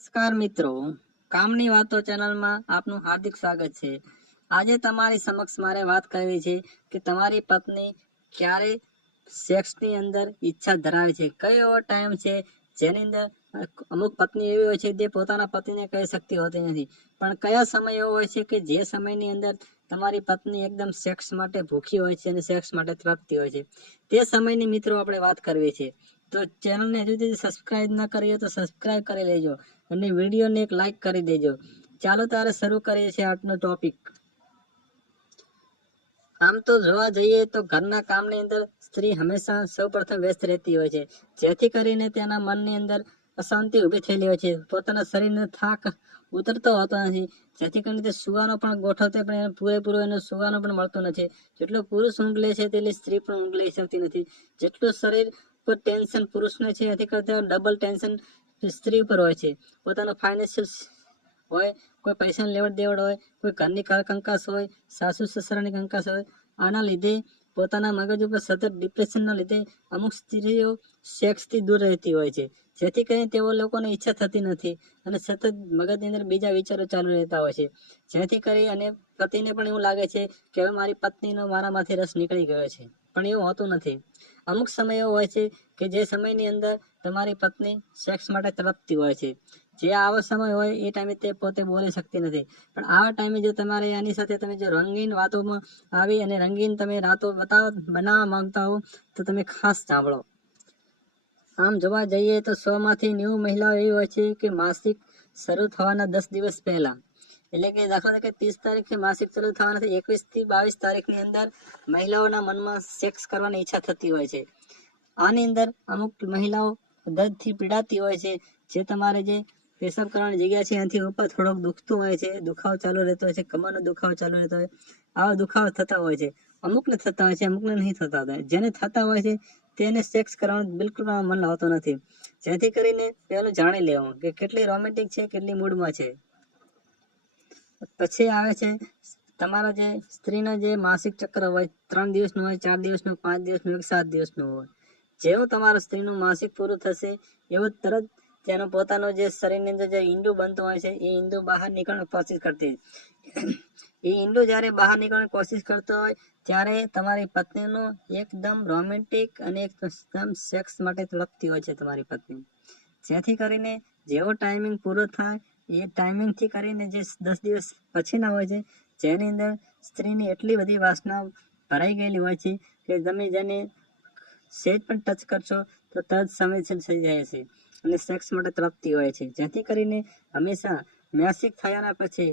નમસ્કાર મિત્રો. કામની વાતો ચેનલમાં આપનું હાર્દિક સ્વાગત છે. આજે તમારી સમક્ષ મારે વાત કરવી છે કે તમારી પત્ની ક્યારે સેક્સની અંદર ઈચ્છા ધરાવે છે. કયો એવો ટાઈમ છે? જેની અંદર અમુક પત્ની એવી હોય છે જે પોતાના પતિને કહી શકતી હોતી નથી. પણ કયા સમય એવો હોય છે કે જે સમયની અંદર તમારી પત્ની એકદમ સેક્સ માટે ભૂખી હોય છે અને સેક્સ માટે તરપતી હોય છે? તે સમયની મિત્રો આપણે વાત કરવી છે. તો ચેનલને હજુ સુધી સબસ્ક્રાઇબ ન કરીએ તો સબસ્ક્રાઇબ કરી લેજો. અને વિડીયોને એક લાઈક કરી દેજો. ચાલો તારે શરૂ કરીએ છીએ આજનો ટોપિક આમ તો જોવા જઈએ તો ઘરના કામની અંદર સ્ત્રી હંમેશા સૌપ્રથમ વ્યસ્ત રહેતી હોય છે. જેથી કરીને તેના મનની અંદર અશાંતિ ઊભી થયેલી હોય છે. પોતાના શરીરને થાક ઉતરતો હોતો નથી. જેથી કરીને તે સુવાનો પણ ગોઠવતે પણ એને પૂરેપૂરો એને સુવાનો પણ મળતો નથી. જેટલો પુરુષ ઊંઘ લે છે તેટલી સ્ત્રી પણ ઊંઘ લઈ શકતી નથી. જેટલું શરીર પર ટેન્શન પુરુષને છે, એથી કરતા ડબલ ટેન્શન સ્ત્રી ઉપર હોય છે. પોતાનો ફાઇનાન્શિયલ હોય, કોઈ પૈસાની લેવડ દેવડ હોય, કોઈ ઘરની કંકાસ હોય, સાસુ, સસરાની કંકાસ હોય, આના લીધે પોતાના મગજ ઉપર સતત ડિપ્રેશનના લીધે અમુક સ્ત્રીઓ સેક્સથી દૂર રહેતી હોય છે. જેથી કરીને તેઓ લોકોને ઈચ્છા થતી નથી અને સતત મગજની અંદર બીજા વિચારો ચાલુ રહેતા હોય છે. જેથી કરી અને પતિને પણ એવું લાગે છે કે હવે મારી પત્નીનો મારામાંથી રસ નીકળી ગયો છે. પણ એવું હોતું નથી. અમુક સમય એવો હોય છે કે જે સમયની અંદર તમારી પત્ની સેક્સ માટે તડપતી હોય છે. જે આવો સમય હોય એ ટાઈમે તે પોતે બોલી શકતી નથી. પણ આવા ટાઈમે જો તમારે એની સાથે તમે જો રંગીન વાતોમાં આવી અને રંગીન તમે રાતો બતાવ, બનાવવા માંગતા હો, તો તમે ખાસ સાંભળો. આમ જોવા જઈએ તો સો માંથી નેવું મહિલાઓ એવી હોય છે કે માસિક શરૂ થવાના દસ દિવસ પહેલા. એટલે કે દાખલા તરીકે ત્રીસ તારીખે માસિક ચાલુ થવાના છે, એકવીસથી બાવીસ તારીખની અંદર મહિલાઓના મનમાં સેક્સ કરવાની ઈચ્છા થતી હોય છે. આની અંદર અમુક મહિલાઓ દર્દથી પીડાતી હોય છે, જે તમારે જે પેશાબ કરવાની જગ્યા છે, એનાથી ઉપર થોડોક દુખતું હોય છે, દુખાવો ચાલુ રહેતો હોય છે, કમરનો દુખાવો ચાલુ રહેતો હોય, આવા દુખાવો થતા હોય છે. અમુકને થતા હોય છે, અમુકને નહીં થતા હોય. જેને થતા હોય છે, તેને સેક્સ કરવાનું બિલકુલ મન લાવતો નથી. જેથી કરીને પહેલું જાણી લેવું કે કેટલી રોમેન્ટિક છે, કેટલી મૂડમાં છે. પછી આવે છે તમારા જે સ્ત્રીના જે માસિક ચક્ર હોય, ત્રણ દિવસનું હોય, ચાર દિવસનું, પાંચ દિવસનું, એક સાત દિવસનું હોય. જેવું તમારા સ્ત્રીનું માસિક પૂરું થશે, એવું તરત તેનો પોતાનો જે શરીરની અંદર જે ઈંડું બનતું હોય છે, એ ઈંડું બહાર નીકળવાની કોશિશ કરતી એ ઈંડું જ્યારે બહાર નીકળવાની કોશિશ કરતો હોય, ત્યારે તમારી પત્નીનું એકદમ રોમેન્ટિક અને એકદમ સેક્સ માટે તડપતી હોય છે તમારી પત્ની. જેથી કરીને જેવો ટાઈમિંગ પૂરો થાય એ ટાઈમિંગથી કરીને જે દસ દિવસ પછીના હોય છે, જેની અંદર સ્ત્રીની એટલી બધી વાસના ભરાઈ ગયેલી હોય છે કે તમે જેને સેજ પણ ટચ કરશો, તો તરત સંવેદનશીલ થઈ જાય છે અને સેક્સ માટે તરપતી હોય છે. જેથી કરીને હંમેશા માસિક થયાના પછી